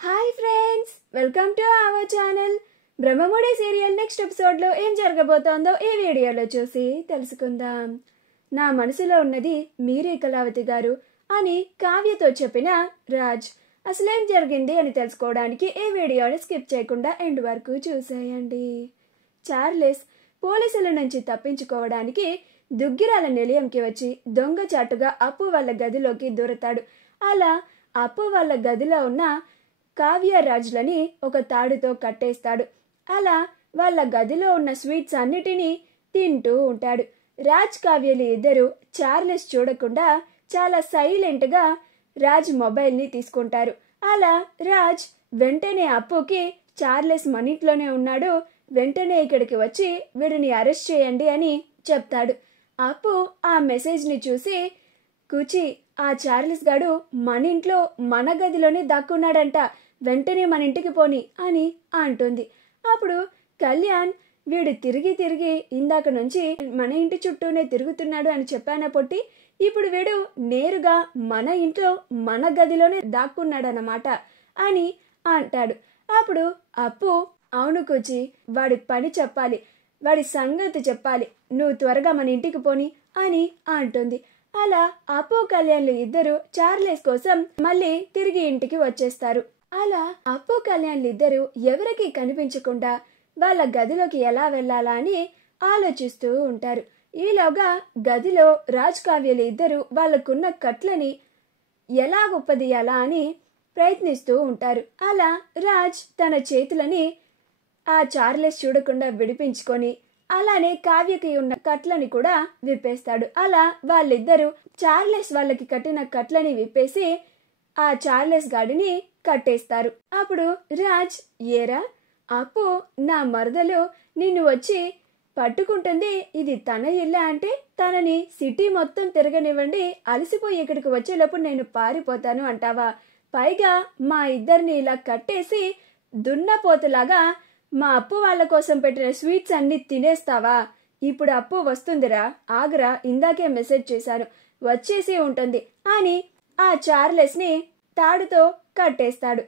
Hi friends, welcome to our channel. Brahmamudi serial next ఎపిసోడ్లో ఏం జరగబోతోందో ఈ వీడియోలో చూసి తెలుసుకుందాం. నా మనసులో ఉన్నది మీరే కళావతి గారు అని కావ్యతో చెప్పిన రాజ్ అసలేం జరిగింది అని తెలుసుకోవడానికి ఈ వీడియోని స్కిప్ చేయకుండా ఎండ్ వరకు చూసేయండి. చార్లెస్ పోలీసుల నుంచి తప్పించుకోవడానికి దుగ్గిరాల నిలయంకి వచ్చి దొంగచాటుగా అప్పు వాళ్ళ గదిలోకి దూరతాడు. అలా అప్పు వాళ్ళ గదిలో ఉన్న కావ్యరాజ్లని ఒక తాడుతో కట్టేస్తాడు. అలా వాళ్ళ గదిలో ఉన్న స్వీట్స్ అన్నిటినీ తింటూ ఉంటాడు. రాజ్ కావ్యలు ఇద్దరు చార్లెస్ చూడకుండా చాలా సైలెంట్గా రాజ్ మొబైల్ని తీసుకుంటారు. అలా రాజ్ వెంటనే అప్పుకి చార్లెస్ మన ఇంట్లోనే ఉన్నాడు, వెంటనే ఇక్కడికి వచ్చి వీడిని అరెస్ట్ చేయండి అని చెప్తాడు. అప్పు ఆ మెసేజ్ని చూసి కూచి ఆ చార్లెస్ గాడు మన ఇంట్లో మన గదిలోనే దాక్కున్నాడంట, వెంటనే మన ఇంటికి పోని అని అంటుంది. అప్పుడు కళ్యాణ్ వీడు తిరిగి తిరిగి ఇందాక నుంచి మన ఇంటి చుట్టూనే తిరుగుతున్నాడు అని చెప్పాన పొట్టి, ఇప్పుడు వీడు నేరుగా మన ఇంట్లో మన గదిలోనే దాక్కున్నాడన్నమాట అని అంటాడు. అప్పుడు అప్పు అవును కూచి, వాడి పని చెప్పాలి, వాడి సంగతి చెప్పాలి, నువ్వు త్వరగా మన ఇంటికి పోని అని అంటుంది. అలా అప్పు కళ్యాణ్లు ఇద్దరు చార్లెస్ కోసం మళ్ళీ తిరిగి ఇంటికి వచ్చేస్తారు. అలా అప్పు కళ్యాణ్లు ఇద్దరు ఎవరికి కనిపించకుండా వాళ్ళ గదిలోకి ఎలా వెళ్ళాలా అని ఆలోచిస్తూ ఉంటారు. ఈలోగా గదిలో రాజ్ కావ్యలు ఇద్దరు వాళ్ళకున్న కట్లని ఎలా గుప్పదీయాలా అని ప్రయత్నిస్తూ ఉంటారు. అలా రాజ్ తన చేతులని ఆ చార్లెస్ చూడకుండా విడిపించుకొని అలానే కావ్యకి ఉన్న కట్లని కూడా విప్పేస్తాడు. అలా వాళ్ళిద్దరూ చార్లెస్ వాళ్ళకి కట్టిన కట్లని విప్పేసి ఆ చార్లెస్ గాడిని కట్టేస్తారు. అప్పుడు రాజ్ ఏరా అప్పు నా మరదలు నిన్ను వచ్చి పట్టుకుంటుంది, ఇది తన ఇల్లా అంటే తనని సిటీ మొత్తం తిరగనివ్వండి, అలసిపోయి ఇక్కడికి వచ్చేలోపు నేను పారిపోతాను అంటావా? పైగా మా ఇద్దరిని ఇలా కట్టేసి దున్నపోతులాగా మా అప్పు వాళ్ళ కోసం పెట్టిన స్వీట్స్ అన్ని తినేస్తావా? ఇప్పుడు అప్పు వస్తుందిరా, ఆగరా, ఇందాకే మెసేజ్ చేశాను, వచ్చేసి ఉంటుంది అని ఆ చార్లెస్ ని తాడుతో కట్టేస్తాడు.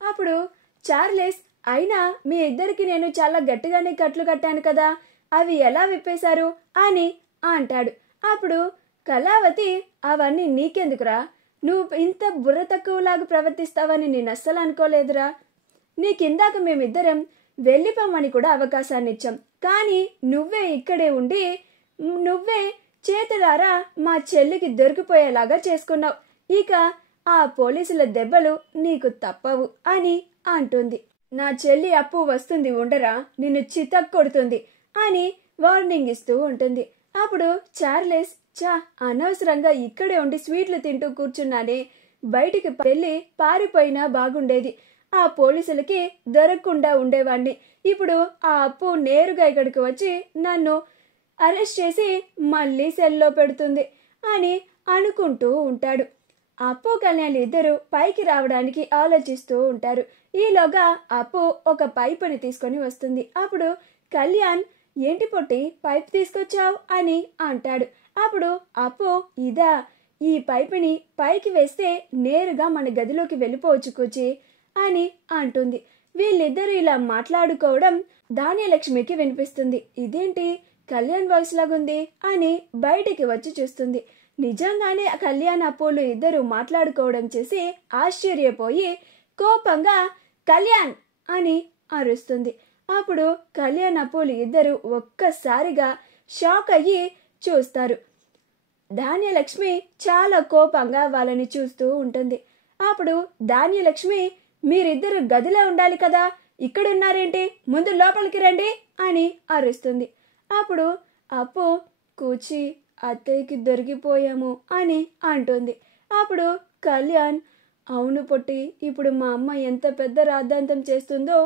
అప్పుడు చార్లెస్ అయినా మీ ఇద్దరికి నేను చాలా గట్టిగానే కట్లు కట్టాను కదా, అవి ఎలా విప్పేశారు అని అంటాడు. అప్పుడు కళావతి అవన్నీ నీకెందుకురా, నువ్వు ఇంత బుర్ర తక్కువలాగా ప్రవర్తిస్తావని నేను అస్సలు అనుకోలేదురా, నీకిందాక మేమిద్దరం వెళ్ళిపోమని కూడా అవకాశాన్ని ఇచ్చాం, కానీ నువ్వే ఇక్కడే ఉండి నువ్వే చేతులారా మా చెల్లికి దొరికిపోయేలాగా చేసుకున్నావు, ఇక ఆ పోలీసుల దెబ్బలు నీకు తప్పవు అని అంటుంది. నా చెల్లి అప్పు వస్తుంది ఉండరా, నిన్ను చితక్ కొడుతుంది అని వార్నింగ్ ఇస్తూ ఉంటుంది. అప్పుడు చార్లెస్ అనవసరంగా ఇక్కడే ఉండి స్వీట్లు తింటూ కూర్చున్నానే, బయటికి వెళ్ళి పారిపోయినా బాగుండేది, ఆ పోలీసులకి దొరకకుండా ఉండేవాణ్ణి, ఇప్పుడు ఆ అప్పు నేరుగా ఇక్కడికి వచ్చి నన్ను అరెస్ట్ చేసి మళ్ళీ సెల్లో పెడుతుంది అని అనుకుంటూ ఉంటాడు. అప్పు కళ్యాణ్ ఇద్దరు పైకి రావడానికి ఆలోచిస్తూ ఉంటారు. ఈలోగా అప్పు ఒక పైపుని తీసుకొని వస్తుంది. అప్పుడు కళ్యాణ్ ఏంటి పొట్టి పైప్ తీసుకొచ్చావు అని అంటాడు. అప్పుడు అప్పు ఇదా, ఈ పైపుని పైకి వేస్తే నేరుగా మన గదిలోకి వెళ్ళిపోవచ్చు కూచి అని అంటుంది. వీళ్ళిద్దరూ ఇలా మాట్లాడుకోవడం ధాన్యలక్ష్మికి వినిపిస్తుంది. ఇదేంటి కళ్యాణ్ వాయిస్ లాగుంది అని బయటికి వచ్చి చూస్తుంది. నిజంగానే కళ్యాణ్ అప్పులు ఇద్దరు మాట్లాడుకోవడం చేసి ఆశ్చర్యపోయి కోపంగా కళ్యాణ్ అని అరుస్తుంది. అప్పుడు కళ్యాణ్ అప్పులు ఇద్దరు ఒక్కసారిగా షాక్ అయ్యి చూస్తారు. ధాన్యలక్ష్మి చాలా కోపంగా వాళ్ళని చూస్తూ ఉంటుంది. అప్పుడు ధాన్యలక్ష్మి మీరిద్దరు గదిలో ఉండాలి కదా, ఇక్కడున్నారేంటి, ముందు లోపలికి రండి అని అరుస్తుంది. అప్పుడు అప్పు కూచి అత్తయ్యకి దొరికిపోయాము అని అంటుంది. అప్పుడు కళ్యాణ్ అవును పొట్టి, ఇప్పుడు మా అమ్మ ఎంత పెద్ద రాద్ధాంతం చేస్తుందో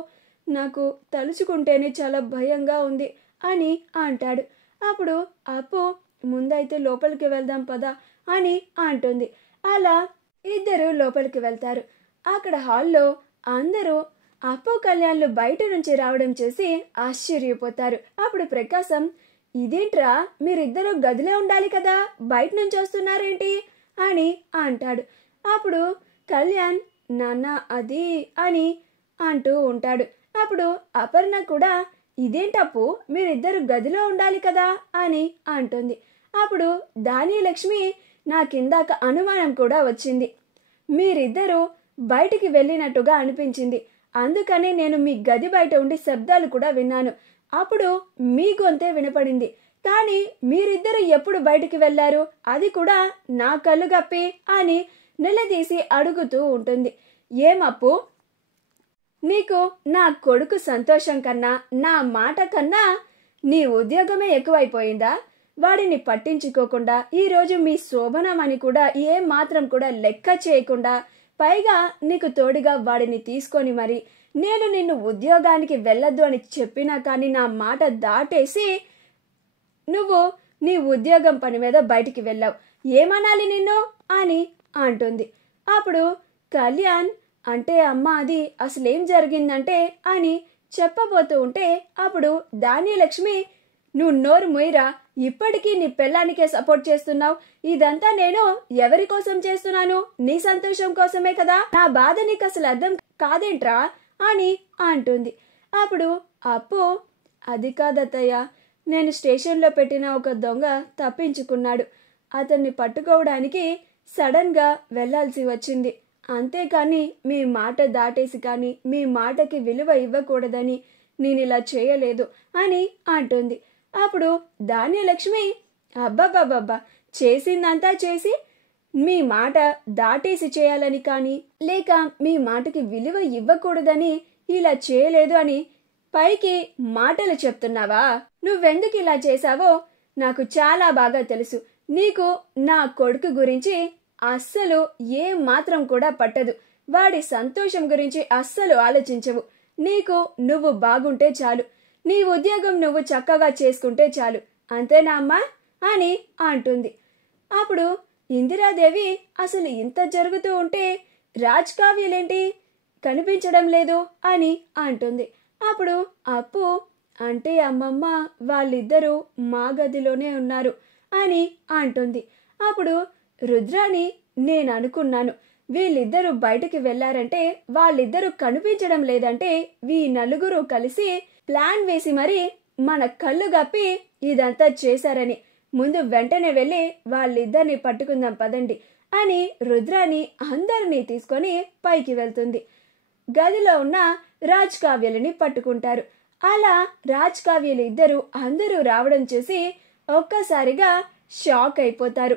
నాకు తలుచుకుంటేనే చాలా భయంగా ఉంది అని అంటాడు. అప్పుడు అప్పు ముందైతే లోపలికి వెళ్దాం పదా అని అంటుంది. అలా ఇద్దరు లోపలికి వెళ్తారు. అక్కడ హాల్లో అందరూ అప్పు కళ్యాణ్లు బయట నుంచి రావడం చూసి ఆశ్చర్యపోతారు. అప్పుడు ప్రకాశం ఇదేంట్రా, మీరిద్దరూ గదిలో ఉండాలి కదా, బయట నుంచి వస్తున్నారేంటి అని అంటాడు. అప్పుడు కళ్యాణ్ నాన్న అది అని అంటూ ఉంటాడు. అప్పుడు అపర్ణ కూడా ఇదేంటప్పు మీరిద్దరు గదిలో ఉండాలి కదా అని అంటుంది. అప్పుడు ధాన్యలక్ష్మి నాకిందాక అనుమానం కూడా వచ్చింది, మీరిద్దరూ బయటికి వెళ్ళినట్టుగా అనిపించింది, అందుకనే నేను మీ గది బయట ఉండి శబ్దాలు కూడా విన్నాను, అప్పుడు మీ గొంతే వినపడింది, కానీ మీరిద్దరు ఎప్పుడు బయటికి వెళ్ళారు, అది కూడా నా కళ్ళు గప్పి అని నిలదీసి అడుగుతూ ఉంటుంది. ఏమప్పు, నీకు నా కొడుకు సంతోషం కన్నా నా మాట కన్నా నీ ఉద్యోగమే ఎక్కువైపోయిందా? వాడిని పట్టించుకోకుండా ఈరోజు మీ శోభనమని కూడా ఏం మాత్రం కూడా లెక్క చేయకుండా, పైగా నీకు తోడుగా వాడిని తీసుకొని మరి నేను నిన్ను ఉద్యోగానికి వెళ్ళొద్దు అని చెప్పినా కానీ నా మాట దాటేసి నువ్వు నీ ఉద్యోగం పని మీద బయటికి వెళ్ళావు, ఏమనాలి నిన్ను అని అంటుంది. అప్పుడు కళ్యాణ్ అంటే అమ్మ అది అసలేం జరిగిందంటే అని చెప్పబోతూ ఉంటే అప్పుడు ధాన్యలక్ష్మి, నువ్వు నోరు మొయ్యరా, ఇప్పటికీ నీ పెళ్ళానికే సపోర్ట్ చేస్తున్నావు, ఇదంతా నేను ఎవరి కోసం చేస్తున్నాను, నీ సంతోషం కోసమే కదా, నా బాధ నీకు అసలు అర్థం కాదేంట్రా అని అంటుంది. అప్పుడు అప్పు, అది కాదత్తయ్య, నేను స్టేషన్లో పెట్టిన ఒక దొంగ తప్పించుకున్నాడు, అతన్ని పట్టుకోవడానికి సడన్గా వెళ్లాల్సి వచ్చింది, అంతేకాని మీ మాట దాటేసి కానీ మీ మాటకి విలువ ఇవ్వకూడదని నేను ఇలా చేయలేదు అని అంటుంది. అప్పుడు ధాన్యలక్ష్మి, అబ్బబ్బబ్బబ్బా, చేసిందంతా చేసి మీ మాట దాటేసి చేయాలని కానీ లేక మీ మాటకి విలువ ఇవ్వకూడదని ఇలా చేయలేదు అని పైకి మాటలు చెప్తున్నావా? నువ్వెందుకు ఇలా చేశావో నాకు చాలా బాగా తెలుసు. నీకు నా కొడుకు గురించి అస్సలు ఏం మాత్రం కూడా పట్టదు, వాడి సంతోషం గురించి అస్సలు ఆలోచించవు, నీకు నువ్వు బాగుంటే చాలు, నీ ఉద్యోగం నువ్వు చక్కగా చేసుకుంటే చాలు, అంతేనా అమ్మా అని అంటుంది. అప్పుడు ఇందిరాదేవి, అసలు ఇంత జరుగుతూ ఉంటే రాజ్ కావ్యలేంటి కనిపించడం లేదు అని అంటుంది. అప్పుడు అప్పు, అంటే అమ్మమ్మ వాళ్ళిద్దరూ మా గదిలోనే ఉన్నారు అని అంటుంది. అప్పుడు రుద్రాణి, నేను అనుకున్నాను వీళ్ళిద్దరూ బయటికి వెళ్లారంటే వాళ్ళిద్దరూ కనిపించడం లేదంటే వీ నలుగురు కలిసి ప్లాన్ వేసి మరి మన కళ్ళు గప్పి ఇదంతా చేశారని, ముందు వెంటనే వెళ్ళి వాళ్ళిద్దరిని పట్టుకుందాం పదండి అని రుద్రాణి అందరినీ తీసుకొని పైకి వెళ్తుంది. గదిలో ఉన్న రాజ్ కావ్యలని పట్టుకుంటారు. అలా రాజ్ కావ్యలు ఇద్దరు అందరూ రావడం చూసి ఒక్కసారిగా షాక్ అయిపోతారు.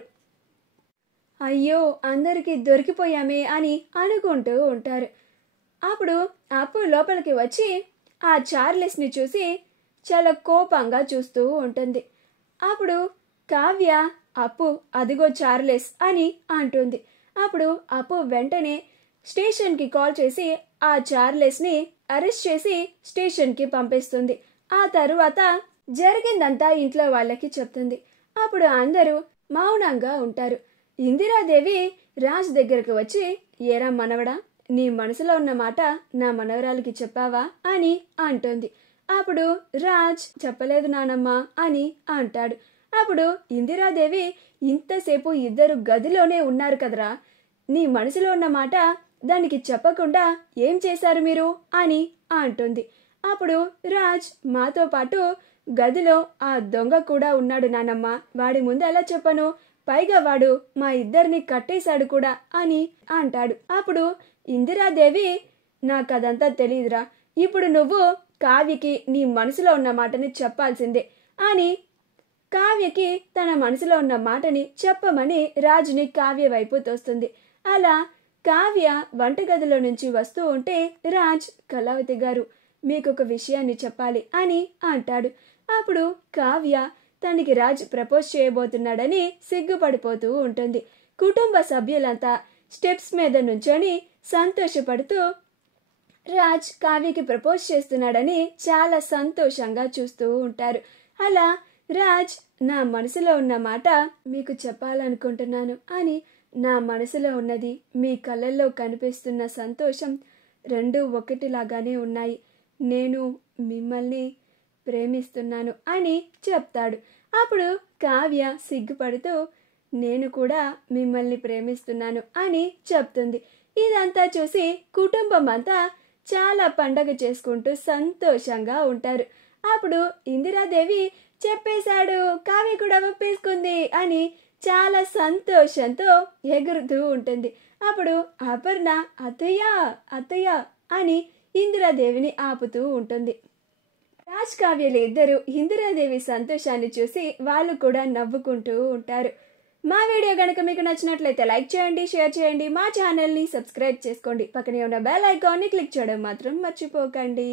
అయ్యో, అందరికీ దొరికిపోయామే అని అనుకుంటూ ఉంటారు. అప్పుడు అప్పు లోపలికి వచ్చి ఆ చార్లెస్ని చూసి చాలా కోపంగా చూస్తూ ఉంటుంది. అప్పుడు కావ్య, అప్పు అదిగో చార్లెస్ అని అంటుంది. అప్పుడు అప్పు వెంటనే స్టేషన్కి కాల్ చేసి ఆ చార్లెస్ని అరెస్ట్ చేసి స్టేషన్కి పంపిస్తుంది. ఆ తరువాత జరిగిందంతా ఇంట్లో వాళ్ళకి చెప్తుంది. అప్పుడు అందరూ మౌనంగా ఉంటారు. ఇందిరాదేవి రాజ్ దగ్గరకు వచ్చి, ఏరా మనవడా, నీ మనసులో ఉన్న మాట నా మనవరాలికి చెప్పావా అని అంటుంది. అప్పుడు రాజ్, చెప్పలేదు నానమ్మ అని అంటాడు. అప్పుడు ఇందిరాదేవి, ఇంతసేపు ఇద్దరు గదిలోనే ఉన్నారు కదరా, నీ మనసులో ఉన్న మాట దానికి చెప్పకుండా ఏం చేశారు మీరు అని అంటుంది. అప్పుడు రాజ్, మాతో పాటు గదిలో ఆ దొంగ కూడా ఉన్నాడు నానమ్మ, వాడి ముందు ఎలా చెప్పను, పైగా వాడు మా ఇద్దరిని కట్టేశాడు కూడా అని అంటాడు. అప్పుడు ఇందిరాదేవి, నాకదంతా తెలీదురా, ఇప్పుడు నువ్వు కావ్యకి నీ మనసులో ఉన్న మాటని చెప్పాల్సిందే అని కావ్యకి తన మనసులో ఉన్న మాటని చెప్పమని రాజుని కావ్య వైపు తోస్తుంది. అలా కావ్య వంటగదిలో నుంచి వస్తూ ఉంటే రాజ్, కళావతి గారు, మీకొక విషయాన్ని చెప్పాలి అని అంటాడు. అప్పుడు కావ్య తనకి రాజ్ ప్రపోజ్ చేయబోతున్నాడని సిగ్గుపడిపోతూ ఉంటుంది. కుటుంబ సభ్యులంతా స్టెప్స్ మీద నుంచొని సంతోషపడుతూ రాజ్ కావ్యకి ప్రపోజ్ చేస్తున్నాడని చాలా సంతోషంగా చూస్తూ ఉంటారు. అలా రాజ్, నా మనసులో ఉన్న మాట మీకు చెప్పాలనుకుంటున్నాను అని, నా మనసులో ఉన్నది మీ కళ్ళల్లో కనిపిస్తున్న సంతోషం రెండు ఒకటిలాగానే ఉన్నాయి, నేను మిమ్మల్ని ప్రేమిస్తున్నాను అని చెప్తాడు. అప్పుడు కావ్య సిగ్గుపడుతూ, నేను కూడా మిమ్మల్ని ప్రేమిస్తున్నాను అని చెప్తుంది. ఇదంతా చూసి కుటుంబం అంతా చాలా పండగ చేసుకుంటూ సంతోషంగా ఉంటారు. అప్పుడు ఇందిరాదేవి చెప్పేశాడు, కావ్య కూడా ఒప్పేసుకుంది అని చాలా సంతోషంతో ఎగురుతూ ఉంటుంది. అప్పుడు అపర్ణ అత్తయ్య అత్తయ్య అని ఇందిరాదేవిని ఆపుతూ ఉంటుంది. రాజ్ కావ్యలు ఇద్దరు ఇందిరాదేవి సంతోషాన్ని చూసి వాళ్ళు కూడా నవ్వుకుంటూ ఉంటారు. మా వీడియో కనుక మీకు నచ్చినట్లయితే లైక్ చేయండి, షేర్ చేయండి, మా ఛానల్ని సబ్స్క్రైబ్ చేసుకోండి. పక్కనే ఉన్న బెల్ ఐకాన్ని క్లిక్ చేయడం మాత్రం మర్చిపోకండి.